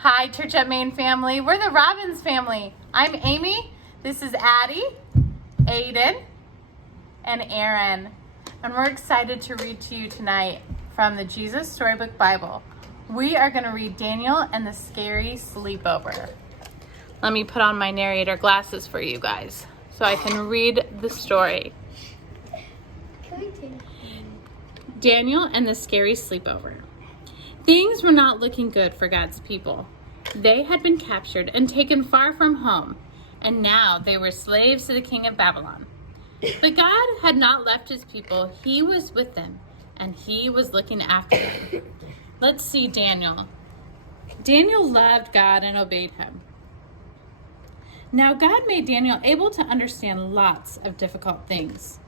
Hi, Church at Main family. We're the Robbins family. I'm Amy. This is Addie, Aiden, and Aaron. And we're excited to read to you tonight from the Jesus Storybook Bible. We are going to read Daniel and the Scary Sleepover. Let me put on my narrator glasses for you guys so I can read the story. Daniel and the Scary Sleepover. Things were not looking good for God's people. They had been captured and taken far from home, and now they were slaves to the king of Babylon. But God had not left his people. He was with them, and he was looking after them. Let's see Daniel. Daniel loved God and obeyed him. Now God made Daniel able to understand lots of difficult things.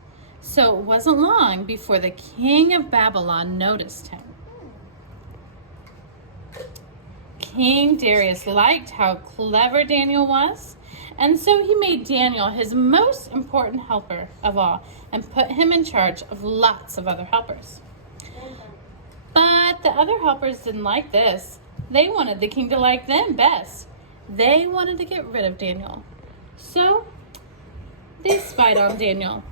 So it wasn't long before the king of Babylon noticed him. King Darius liked how clever Daniel was, and so he made Daniel his most important helper of all and put him in charge of lots of other helpers. But the other helpers didn't like this. They wanted the king to like them best. They wanted to get rid of Daniel. So they spied on Daniel.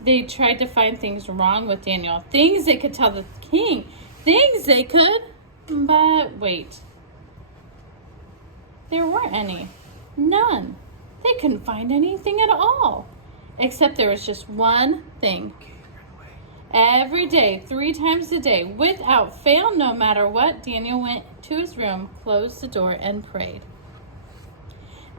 They tried to find things wrong with Daniel, things they could tell the king, things they could, but wait. There weren't any. None. They couldn't find anything at all. Except there was just one thing. Every day, 3 times a day, without fail, no matter what, Daniel went to his room, closed the door, and prayed.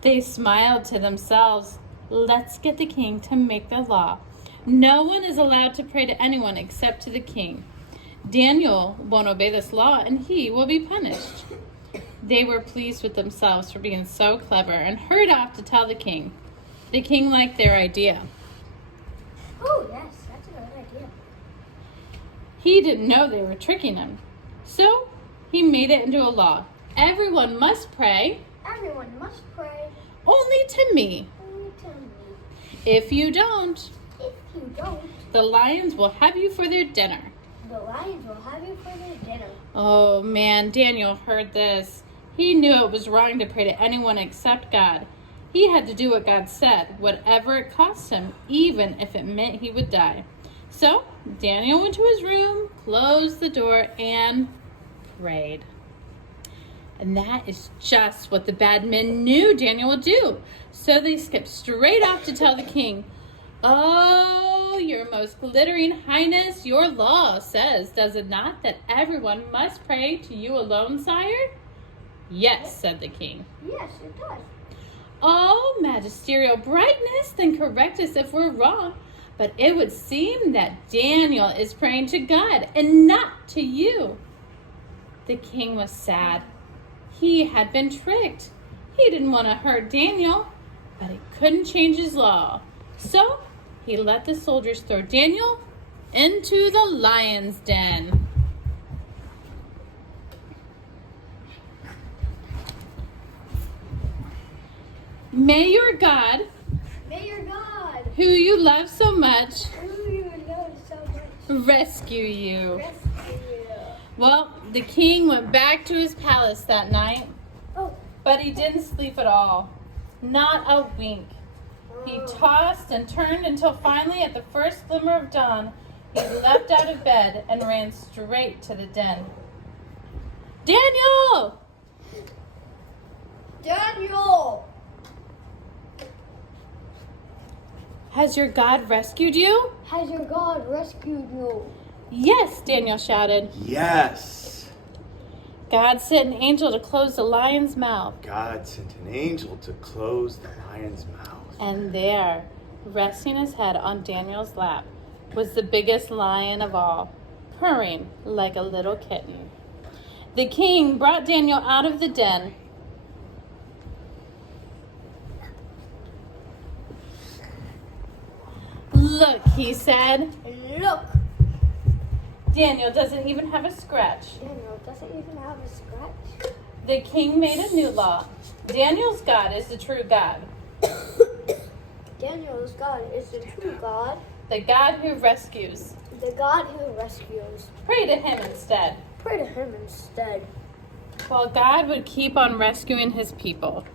They smiled to themselves. Let's get the king to make the law. No one is allowed to pray to anyone except to the king. Daniel won't obey this law, and he will be punished. They were pleased with themselves for being so clever and hurried off to tell the king. The king liked their idea. Oh, yes, that's a good idea. He didn't know they were tricking him. So he made it into a law. Everyone must pray. Everyone must pray. Only to me. Only to me. If you don't, the lions will have you for their dinner. The lions will have you for their dinner. Oh man, Daniel heard this. He knew it was wrong to pray to anyone except God. He had to do what God said, whatever it cost him, even if it meant he would die. So Daniel went to his room, closed the door, and prayed. And that is just what the bad men knew Daniel would do. So they skipped straight off to tell the king, "Oh, your most glittering highness, your law says, does it not, that everyone must pray to you alone, sire?" "Yes," said the king. Yes, it does. "Oh, magisterial brightness, then correct us if we're wrong. But it would seem that Daniel is praying to God and not to you." The king was sad. He had been tricked. He didn't want to hurt Daniel, but he couldn't change his law. So he let the soldiers throw Daniel into the lion's den. May your God, who you love so much, rescue you. Well, the king went back to his palace that night, but he didn't sleep at all. Not a wink. He tossed and turned until finally, at the first glimmer of dawn, he leapt out of bed and ran straight to the den. "Daniel! Daniel! Has your God rescued you?" Has your God rescued you? "Yes," Daniel shouted. Yes. God sent an angel to close the lion's mouth. God sent an angel to close the lion's mouth. And there, resting his head on Daniel's lap, was the biggest lion of all, purring like a little kitten. The king brought Daniel out of the den. "Look," he said. Look! "Daniel doesn't even have a scratch." Daniel doesn't even have a scratch. The king made a new law. Daniel's God is the true God. Daniel's God is the true God. The God who rescues. The God who rescues. Pray to him instead. Pray to him instead. while God would keep on rescuing his people.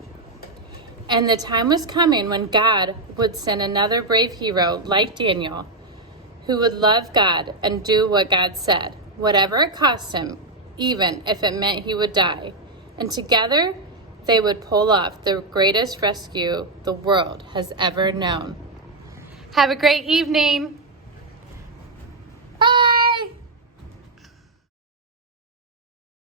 And the time was coming when God would send another brave hero like Daniel, who would love God and do what God said, whatever it cost him, even if it meant he would die. And together, they would pull off the greatest rescue the world has ever known. Have a great evening.